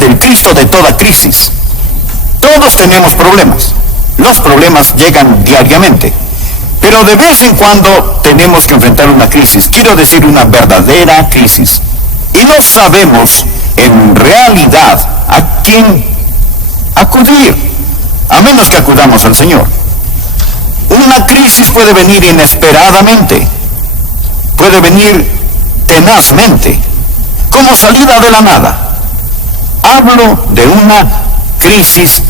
del Cristo de toda crisis. Todos tenemos problemas. Los problemas llegan diariamente. Pero de vez en cuando tenemos que enfrentar una crisis. Quiero decir, una verdadera crisis. Y no sabemos en realidad a quién acudir, a menos que acudamos al Señor. Una crisis puede venir inesperadamente, puede venir tenazmente, como salida de la nada. Hablo de una crisis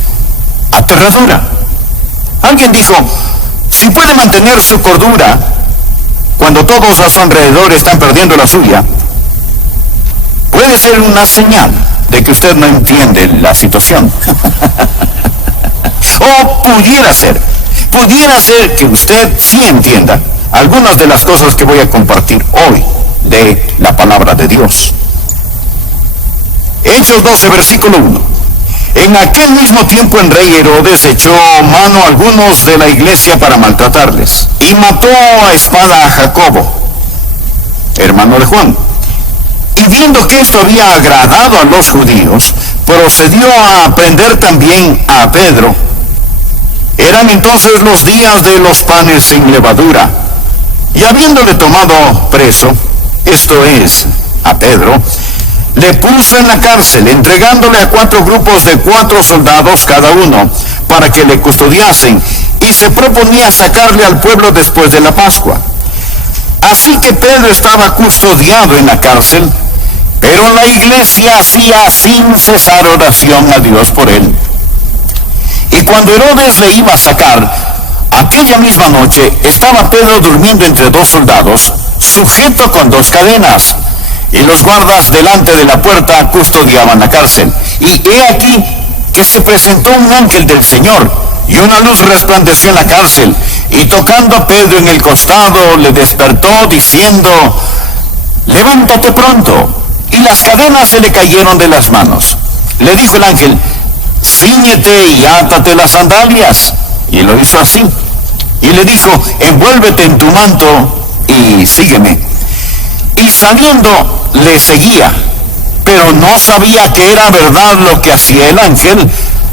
aterradora. Alguien dijo, si puede mantener su cordura cuando todos a su alrededor están perdiendo la suya, puede ser una señal de que usted no entiende la situación. O pudiera ser que usted sí entienda algunas de las cosas que voy a compartir hoy de la palabra de Dios. Hechos 12, versículo 1. En aquel mismo tiempo el rey Herodes echó mano a algunos de la iglesia para maltratarles, y mató a espada a Jacobo, hermano de Juan. Y viendo que esto había agradado a los judíos, procedió a prender también a Pedro. Eran entonces los días de los panes sin levadura, y habiéndole tomado preso, esto es, a Pedro, le puso en la cárcel, entregándole a 4 grupos de 4 soldados cada uno, para que le custodiasen, y se proponía sacarle al pueblo después de la Pascua. Así que Pedro estaba custodiado en la cárcel, pero la iglesia hacía sin cesar oración a Dios por él. Y cuando Herodes le iba a sacar, aquella misma noche estaba Pedro durmiendo entre 2 soldados, sujeto con 2 cadenas, y los guardas delante de la puerta custodiaban la cárcel. Y he aquí que se presentó un ángel del Señor, y una luz resplandeció en la cárcel, y tocando a Pedro en el costado, le despertó diciendo, levántate pronto. Y las cadenas se le cayeron de las manos. Le dijo el ángel, cíñete y átate las sandalias. Y lo hizo así. Y le dijo, envuélvete en tu manto y sígueme. Y saliendo le seguía, pero no sabía que era verdad lo que hacía el ángel,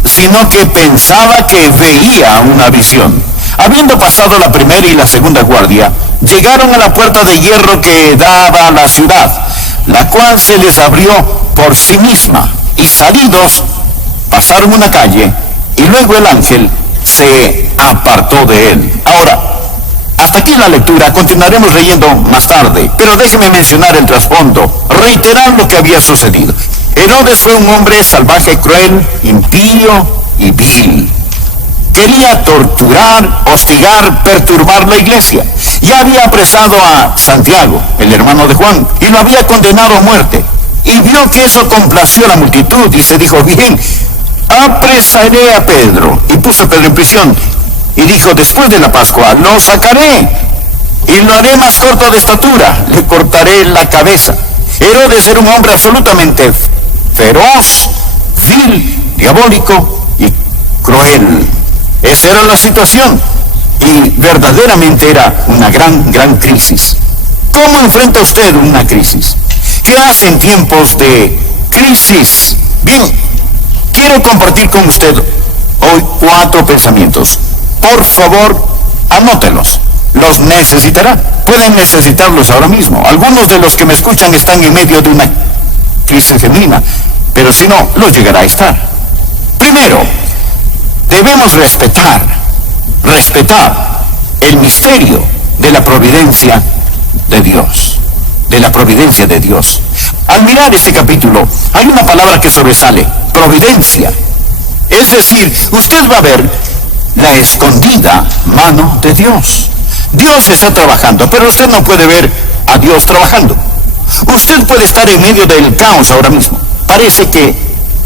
sino que pensaba que veía una visión. Habiendo pasado la primera y la segunda guardia, llegaron a la puerta de hierro que daba a la ciudad, la cual se les abrió por sí misma, y salidos pasaron una calle, y luego el ángel se apartó de él. Ahora, hasta aquí la lectura, continuaremos leyendo más tarde, pero déjeme mencionar el trasfondo, reiterar lo que había sucedido. Herodes fue un hombre salvaje, cruel, impío y vil. Quería torturar, hostigar, perturbar la iglesia. Ya había apresado a Santiago, el hermano de Juan, y lo había condenado a muerte. Y vio que eso complació a la multitud y se dijo, bien, apresaré a Pedro. Y puso a Pedro en prisión. Y dijo, después de la Pascua, lo sacaré y lo haré más corto de estatura, le cortaré la cabeza. Herodes era un hombre absolutamente feroz, vil, diabólico y cruel. Esa era la situación, y verdaderamente era una gran crisis. ¿Cómo enfrenta usted una crisis? ¿Qué hace en tiempos de crisis? Bien, quiero compartir con usted hoy 4 pensamientos. Por favor, anótelos. Los necesitará. Pueden necesitarlos ahora mismo. Algunos de los que me escuchan están en medio de una crisis genuina, pero si no, los llegará a estar. Primero, debemos respetar el misterio de la providencia de Dios. De la providencia de Dios. Al mirar este capítulo, hay una palabra que sobresale, providencia. Es decir, usted va a ver la escondida mano de Dios. Dios está trabajando, pero usted no puede ver a Dios trabajando. Usted puede estar en medio del caos ahora mismo. Parece que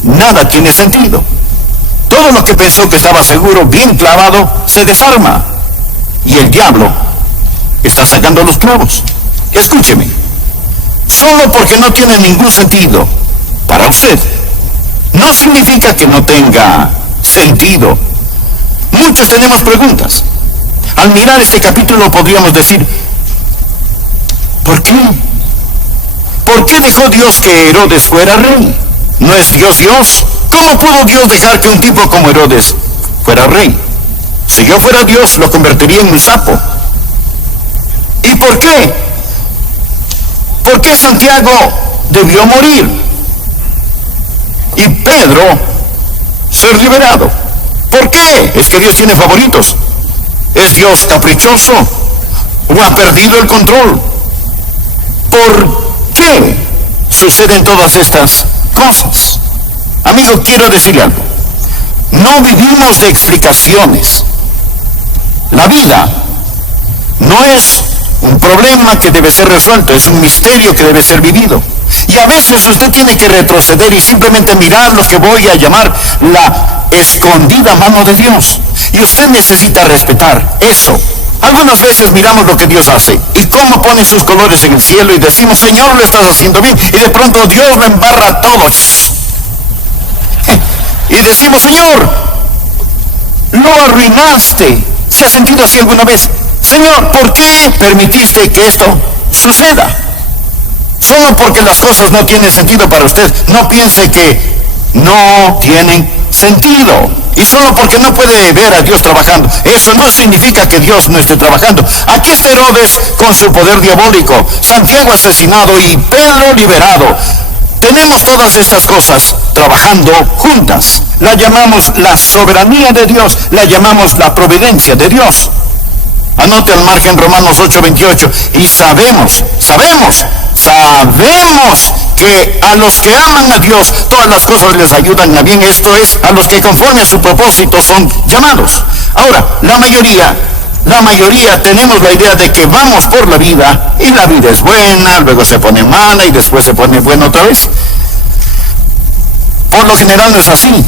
nada tiene sentido. Todo lo que pensó que estaba seguro, bien clavado, se desarma. Y el diablo está sacando los clavos. Escúcheme. Solo porque no tiene ningún sentido para usted, no significa que no tenga sentido. Muchos tenemos preguntas. Al mirar este capítulo podríamos decir, ¿por qué? ¿Por qué dejó Dios que Herodes fuera rey? ¿No es Dios Dios? ¿Cómo pudo Dios dejar que un tipo como Herodes fuera rey? Si yo fuera Dios, lo convertiría en un sapo. ¿Y por qué? ¿Por qué Santiago debió morir y Pedro ser liberado? ¿Por qué? ¿Es que Dios tiene favoritos? ¿Es Dios caprichoso? ¿O ha perdido el control? ¿Por qué suceden todas estas cosas? Amigo, quiero decirle algo. No vivimos de explicaciones. La vida no es un problema que debe ser resuelto, es un misterio que debe ser vivido. Y a veces usted tiene que retroceder y simplemente mirar lo que voy a llamar la escondida mano de Dios. Y usted necesita respetar eso. Algunas veces miramos lo que Dios hace y cómo pone sus colores en el cielo y decimos, Señor, lo estás haciendo bien. Y de pronto Dios lo embarra todo. Y decimos, Señor, lo arruinaste. ¿Se ha sentido así alguna vez? Señor, ¿por qué permitiste que esto suceda? Solo porque las cosas no tienen sentido para usted. No piense que no tienen sentido. Y solo porque no puede ver a Dios trabajando, eso no significa que Dios no esté trabajando. Aquí está Herodes con su poder diabólico, Santiago asesinado y Pedro liberado. Tenemos todas estas cosas trabajando juntas. La llamamos la soberanía de Dios, la llamamos la providencia de Dios. Anote al margen Romanos 8:28. Y sabemos que a los que aman a Dios, todas las cosas les ayudan a bien. Esto es, a los que conforme a su propósito son llamados. Ahora, la mayoría tenemos la idea de que vamos por la vida y la vida es buena, luego se pone mala y después se pone buena otra vez. Por lo general no es así.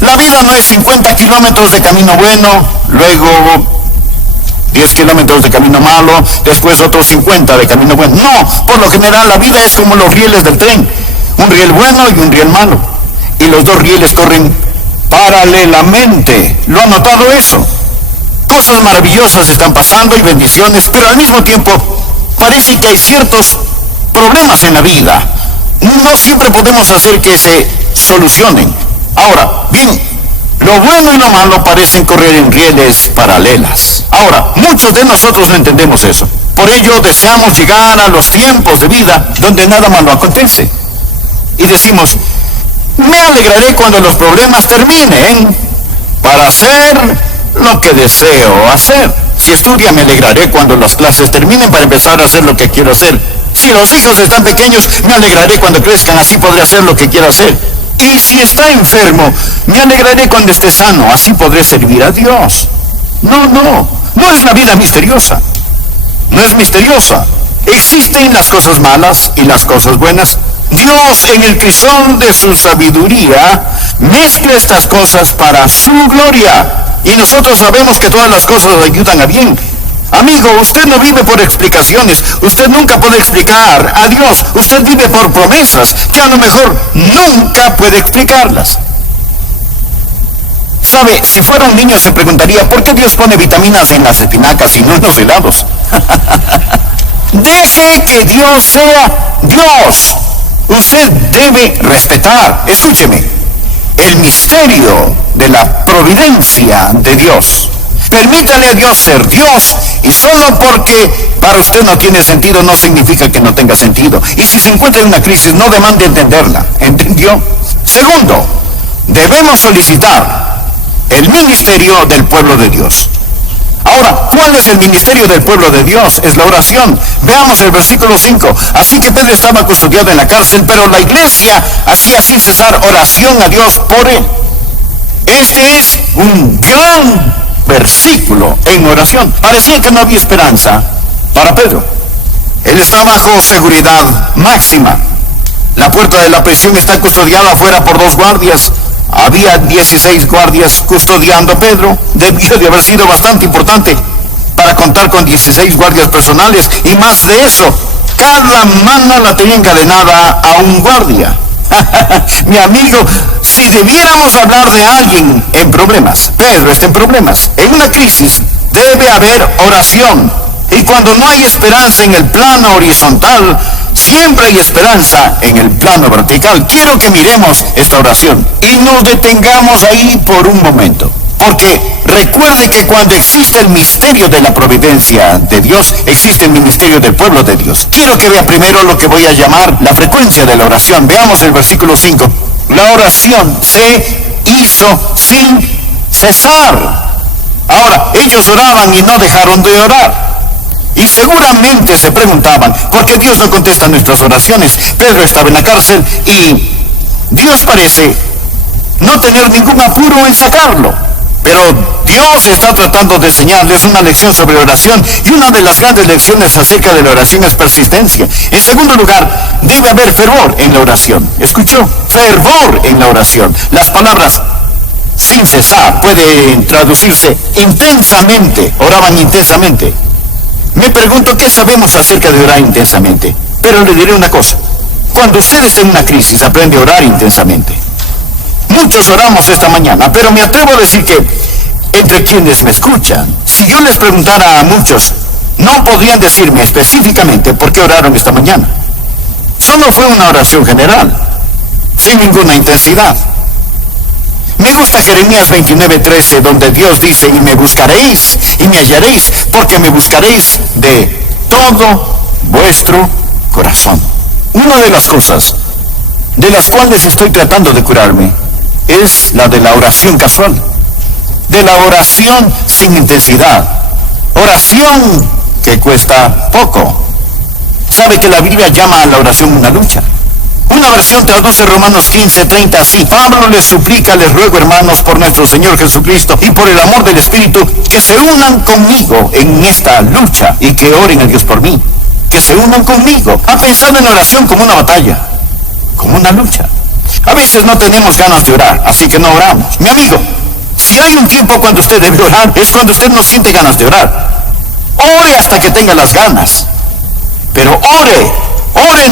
La vida no es 50 kilómetros de camino bueno, luego 10 kilómetros de camino malo, después otros 50 de camino bueno. No, por lo general la vida es como los rieles del tren, un riel bueno y un riel malo. Y los dos rieles corren paralelamente. ¿Lo ha notado eso? Cosas maravillosas están pasando y bendiciones, pero al mismo tiempo parece que hay ciertos problemas en la vida. No siempre podemos hacer que se solucionen. Ahora, bien, lo bueno y lo malo parecen correr en rieles paralelas. Ahora, muchos de nosotros no entendemos eso. Por ello deseamos llegar a los tiempos de vida donde nada malo acontece. Y decimos, me alegraré cuando los problemas terminen para hacer lo que deseo hacer. Si estudia, me alegraré cuando las clases terminen para empezar a hacer lo que quiero hacer. Si los hijos están pequeños, me alegraré cuando crezcan, así podré hacer lo que quiero hacer. Y si está enfermo, me alegraré cuando esté sano, así podré servir a Dios. No es una vida misteriosa. No es misteriosa. Existen las cosas malas y las cosas buenas. Dios, en el crisol de su sabiduría, mezcla estas cosas para su gloria. Y nosotros sabemos que todas las cosas ayudan a bien. Amigo, usted no vive por explicaciones. Usted nunca puede explicar a Dios. Usted vive por promesas que a lo mejor nunca puede explicarlas. ¿Sabe? Si fuera un niño se preguntaría, ¿por qué Dios pone vitaminas en las espinacas y no en los helados? Deje que Dios sea Dios. Usted debe respetar, escúcheme, el misterio de la providencia de Dios. Permítale a Dios ser Dios, y solo porque para usted no tiene sentido no significa que no tenga sentido. Y si se encuentra en una crisis, no demande entenderla. ¿Entendió? Segundo, debemos solicitar el ministerio del pueblo de Dios. Ahora, ¿cuál es el ministerio del pueblo de Dios? Es la oración. Veamos el versículo 5. Así que Pedro estaba custodiado en la cárcel, pero la iglesia hacía sin cesar oración a Dios por él. Este es un gran versículo en oración. Parecía que no había esperanza para Pedro. Él está bajo seguridad máxima. La puerta de la prisión está custodiada afuera por 2 guardias. Había 16 guardias custodiando a Pedro. Debió de haber sido bastante importante para contar con 16 guardias personales. Y más de eso, cada mano la tenía encadenada a un guardia. Mi amigo, si debiéramos hablar de alguien en problemas, Pedro está en problemas. En una crisis debe haber oración. Y cuando no hay esperanza en el plano horizontal, Siempre hay esperanza en el plano vertical. Quiero que miremos esta oración y nos detengamos ahí por un momento. Porque recuerde que cuando existe el misterio de la providencia de Dios, existe el misterio del pueblo de Dios. Quiero que vea primero lo que voy a llamar la frecuencia de la oración. Veamos el versículo 5. La oración se hizo sin cesar. Ahora, ellos oraban y no dejaron de orar. Y seguramente se preguntaban, ¿por qué Dios no contesta nuestras oraciones? Pedro estaba en la cárcel y Dios parece no tener ningún apuro en sacarlo. Pero Dios está tratando de enseñarles una lección sobre oración, y una de las grandes lecciones acerca de la oración es persistencia. En segundo lugar, debe haber fervor en la oración. ¿Escuchó? Fervor en la oración. Las palabras sin cesar pueden traducirse intensamente. Oraban intensamente. Me pregunto qué sabemos acerca de orar intensamente. Pero le diré una cosa. Cuando usted esté en una crisis, aprende a orar intensamente. Muchos oramos esta mañana, pero me atrevo a decir que entre quienes me escuchan, si yo les preguntara a muchos, no podrían decirme específicamente por qué oraron esta mañana. Solo fue una oración general, sin ninguna intensidad. Me gusta Jeremías 29:13, donde Dios dice, y me buscaréis, y me hallaréis, porque me buscaréis de todo vuestro corazón. Una de las cosas de las cuales estoy tratando de curarme es la de la oración casual, de la oración sin intensidad, oración que cuesta poco. Sabe que la Biblia llama a la oración una lucha. Una versión traduce Romanos 15:30 así: Pablo les suplica, les ruego, hermanos, por nuestro Señor Jesucristo y por el amor del Espíritu, que se unan conmigo en esta lucha y que oren a Dios por mí. Que se unan conmigo. Ha pensado en oración como una batalla, como una lucha. A veces no tenemos ganas de orar, así que no oramos. Mi amigo, si hay un tiempo cuando usted debe orar, es cuando usted no siente ganas de orar. Ore hasta que tenga las ganas. Pero ore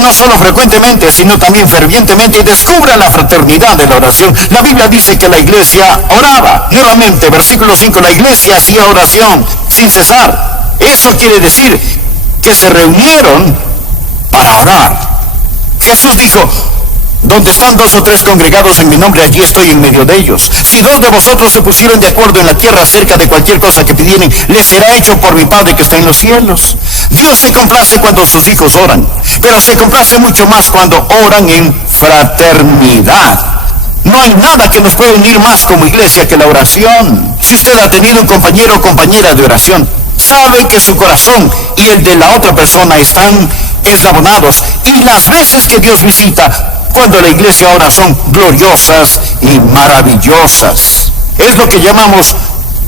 no solo frecuentemente, sino también fervientemente, y descubra la fraternidad de la oración. La Biblia dice que la iglesia oraba. Nuevamente, versículo 5, la iglesia hacía oración sin cesar. Eso quiere decir que se reunieron para orar. Jesús dijo, donde están 2 o 3 congregados en mi nombre, allí estoy en medio de ellos. Si 2 de vosotros se pusieron de acuerdo en la tierra acerca de cualquier cosa que pidieren, les será hecho por mi Padre que está en los cielos. Dios se complace cuando sus hijos oran, pero se complace mucho más cuando oran en fraternidad. No hay nada que nos pueda unir más como iglesia que la oración. Si usted ha tenido un compañero o compañera de oración, sabe que su corazón y el de la otra persona están eslabonados, y las veces que Dios visita cuando la iglesia ora son gloriosas y maravillosas. Es lo que llamamos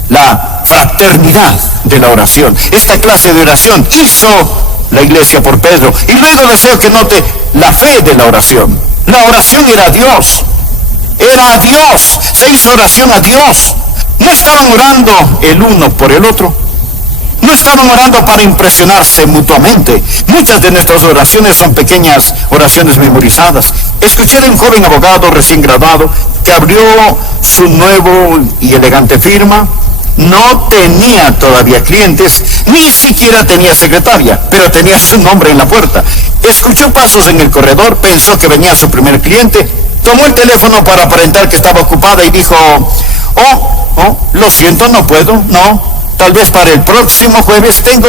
la fraternidad de la oración. Esta clase de oración hizo la iglesia por Pedro. Y luego deseo que note la fe de la oración. La oración era a Dios. Era a Dios. Se hizo oración a Dios. No estaban orando el uno por el otro. No estaban orando para impresionarse mutuamente. Muchas de nuestras oraciones son pequeñas oraciones memorizadas. Escuché de un joven abogado recién graduado que abrió su nuevo y elegante firma. No tenía todavía clientes, ni siquiera tenía secretaria, pero tenía su nombre en la puerta. Escuchó pasos en el corredor, pensó que venía su primer cliente, tomó el teléfono para aparentar que estaba ocupada y dijo, lo siento, no puedo, no. Tal vez para el próximo jueves. Tengo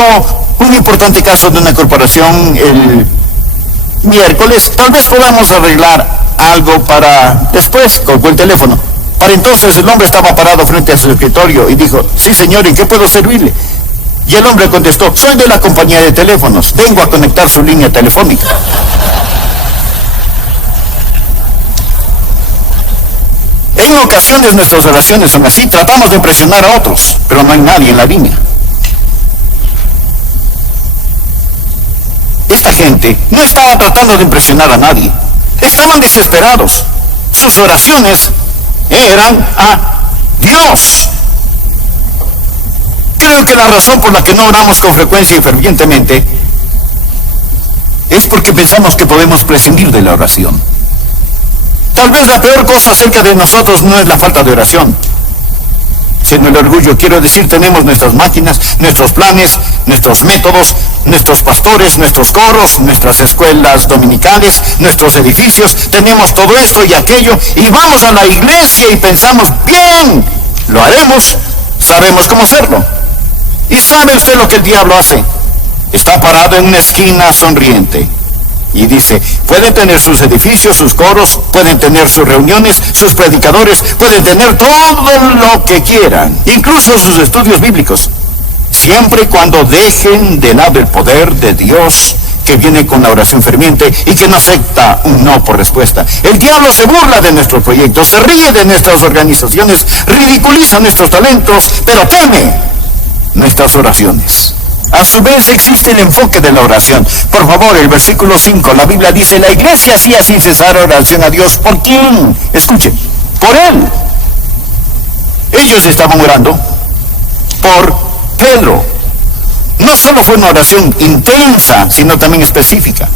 un importante caso de una corporación el miércoles. Tal vez podamos arreglar algo para después. Colgó el teléfono. Para entonces el hombre estaba parado frente a su escritorio y dijo, sí señor, ¿en qué puedo servirle? Y el hombre contestó, soy de la compañía de teléfonos, vengo a conectar su línea telefónica. En ocasiones nuestras oraciones son así, tratamos de impresionar a otros, pero no hay nadie en la línea. Esta gente no estaba tratando de impresionar a nadie, estaban desesperados. Sus oraciones eran a Dios. Creo que la razón por la que no oramos con frecuencia y fervientemente es porque pensamos que podemos prescindir de la oración. Tal vez la peor cosa acerca de nosotros no es la falta de oración, arrogancia, no el orgullo. Quiero decir, tenemos nuestras máquinas, nuestros planes, nuestros métodos, nuestros pastores, nuestros coros, nuestras escuelas dominicales, nuestros edificios. Tenemos todo esto y aquello y vamos a la iglesia y pensamos, bien, lo haremos, sabemos cómo hacerlo. ¿Y sabe usted lo que el diablo hace? Está parado en una esquina sonriente y dice, pueden tener sus edificios, sus coros, pueden tener sus reuniones, sus predicadores, pueden tener todo lo que quieran, incluso sus estudios bíblicos, siempre y cuando dejen de lado el poder de Dios que viene con la oración ferviente y que no acepta un no por respuesta. El diablo se burla de nuestros proyectos, se ríe de nuestras organizaciones, ridiculiza nuestros talentos, pero teme nuestras oraciones. A su vez existe el enfoque de la oración. Por favor, el versículo 5, la Biblia dice, la iglesia hacía sin cesar oración a Dios. ¿Por quién? Escuchen, por Él. Ellos estaban orando por Pedro. No solo fue una oración intensa, sino también específica.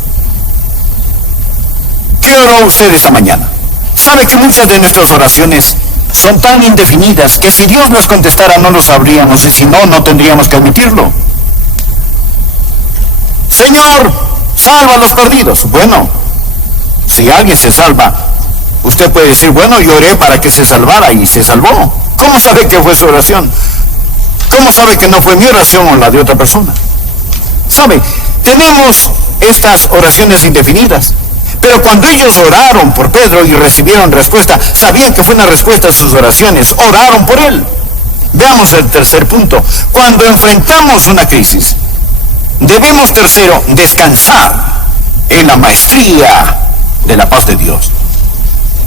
¿Qué oró usted esta mañana? ¿Sabe que muchas de nuestras oraciones son tan indefinidas que si Dios nos contestara no lo sabríamos y si no, no tendríamos que admitirlo? Señor, salva a los perdidos. Bueno, si alguien se salva, usted puede decir, bueno, yo oré para que se salvara y se salvó. ¿Cómo sabe que fue su oración? ¿Cómo sabe que no fue mi oración o la de otra persona? ¿Sabe? Tenemos estas oraciones indefinidas. Pero cuando ellos oraron por Pedro y recibieron respuesta, sabían que fue una respuesta a sus oraciones. Oraron por él. Veamos el tercer punto. Cuando enfrentamos una crisis, debemos, tercero, descansar en la maestría de la paz de Dios.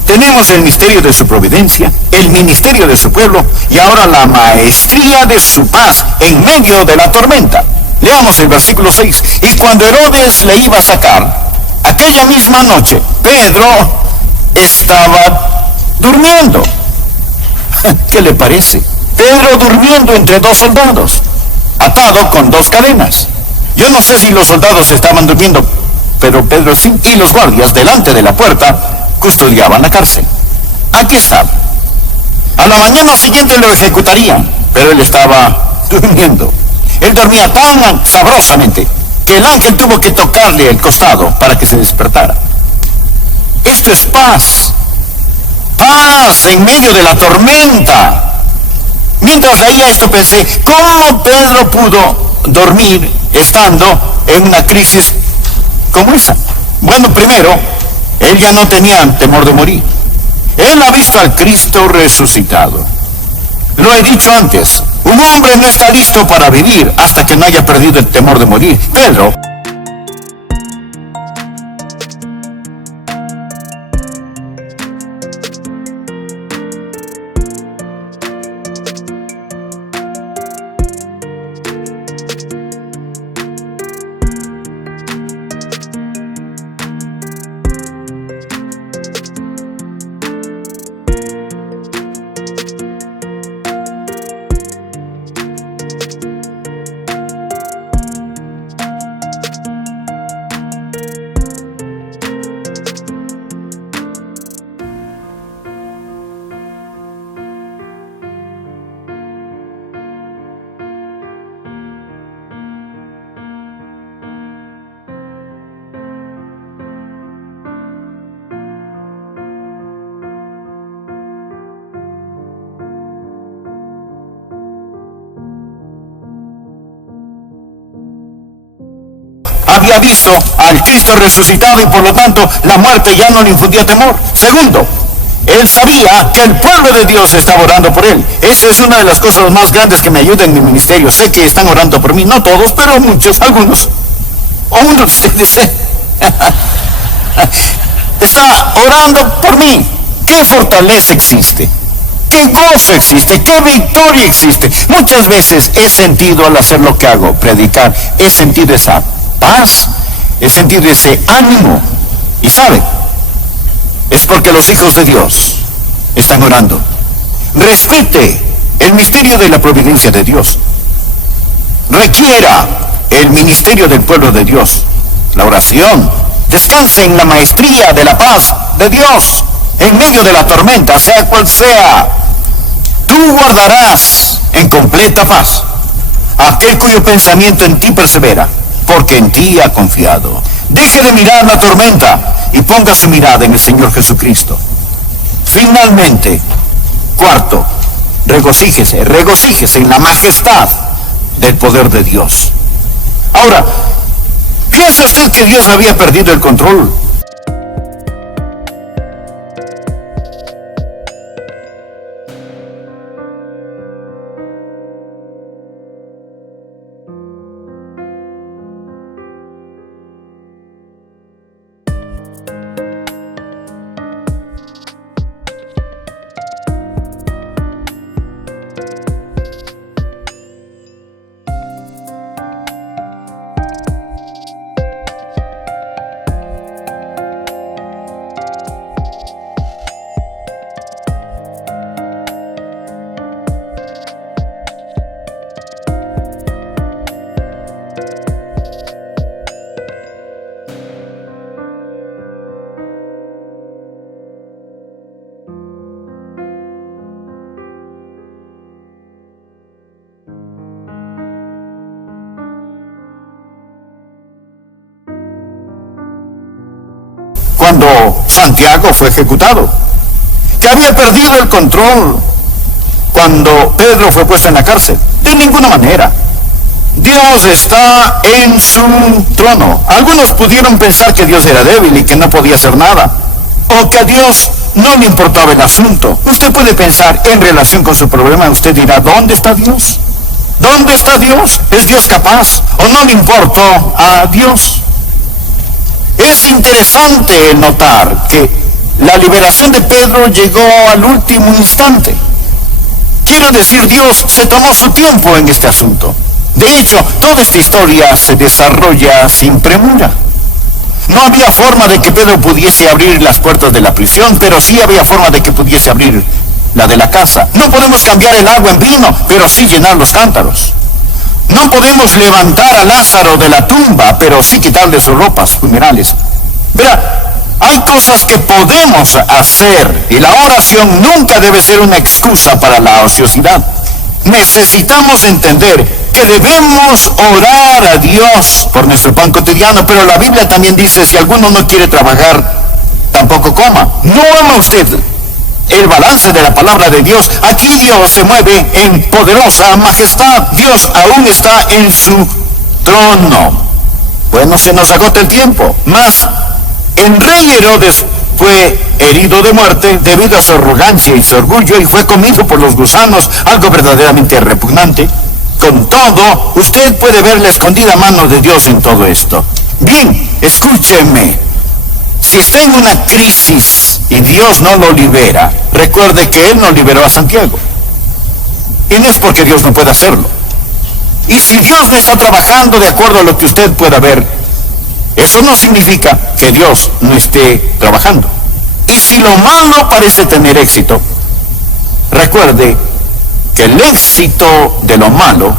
Tenemos el misterio de su providencia, el ministerio de su pueblo y ahora la maestría de su paz en medio de la tormenta. Leamos el versículo 6. Y cuando Herodes le iba a sacar, aquella misma noche, Pedro estaba durmiendo. ¿Qué le parece? Pedro durmiendo entre dos soldados, atado con dos cadenas. Yo no sé si los soldados estaban durmiendo, pero Pedro sí, y los guardias delante de la puerta custodiaban la cárcel. Aquí estaba. A la mañana siguiente lo ejecutarían, pero él estaba durmiendo. Él dormía tan sabrosamente que el ángel tuvo que tocarle el costado para que se despertara. Esto es paz. Paz en medio de la tormenta. Mientras leía esto pensé, ¿cómo Pedro pudo dormir estando en una crisis como esa? Bueno, primero, él ya no tenía temor de morir. Él ha visto al Cristo resucitado. Lo he dicho antes, un hombre no está listo para vivir hasta que no haya perdido el temor de morir. Pedro había visto al Cristo resucitado y por lo tanto la muerte ya no le infundía temor. Segundo, él sabía que el pueblo de Dios estaba orando por él. Esa es una de las cosas más grandes que me ayudan en mi ministerio. Sé que están orando por mí, no todos, pero muchos, algunos. O uno de ustedes está orando por mí. ¿Qué fortaleza existe? ¿Qué gozo existe? ¿Qué victoria existe? Muchas veces he sentido al hacer lo que hago, predicar, he sentido esa paz, he sentido ese ánimo. Y sabe, es porque los hijos de Dios están orando. Respete el misterio de la providencia de Dios. Requiera el ministerio del pueblo de Dios, la oración. Descanse en la maestría de la paz de Dios en medio de la tormenta, sea cual sea tu tú guardarás en completa paz a aquel cuyo pensamiento en ti persevera, porque en ti ha confiado. Deje de mirar la tormenta y ponga su mirada en el Señor Jesucristo. Finalmente, cuarto, regocíjese en la majestad del poder de Dios. Ahora, ¿piensa usted que Dios había perdido el control? Cuando Santiago fue ejecutado, que había perdido el control cuando Pedro fue puesto en la cárcel. De ninguna manera. Dios está en su trono. Algunos pudieron pensar que Dios era débil y que no podía hacer nada, o que a Dios no le importaba el asunto. Usted puede pensar en relación con su problema, usted dirá, ¿dónde está Dios? ¿Dónde está Dios? ¿Es Dios capaz o no le importó a Dios? Es interesante notar que la liberación de Pedro llegó al último instante. Quiero decir, Dios se tomó su tiempo en este asunto. De hecho, toda esta historia se desarrolla sin premura. No había forma de que Pedro pudiese abrir las puertas de la prisión, pero sí había forma de que pudiese abrir la de la casa. No podemos cambiar el agua en vino, pero sí llenar los cántaros. No podemos levantar a Lázaro de la tumba, pero sí quitarle sus ropas funerales. Verá, hay cosas que podemos hacer y la oración nunca debe ser una excusa para la ociosidad. Necesitamos entender que debemos orar a Dios por nuestro pan cotidiano, pero la Biblia también dice, si alguno no quiere trabajar, tampoco coma. ¿No ama usted el balance de la palabra de Dios? Aquí Dios se mueve en poderosa majestad. Dios aún está en su trono. Bueno, se nos agota el tiempo. Mas el rey Herodes fue herido de muerte debido a su arrogancia y su orgullo, y fue comido por los gusanos, algo verdaderamente repugnante. Con todo, usted puede ver la escondida mano de Dios en todo esto. Bien, escúcheme. Si está en una crisis y Dios no lo libera, recuerde que Él no liberó a Santiago. Y no es porque Dios no pueda hacerlo. Y si Dios no está trabajando de acuerdo a lo que usted pueda ver, eso no significa que Dios no esté trabajando. Y si lo malo parece tener éxito, recuerde que el éxito de lo malo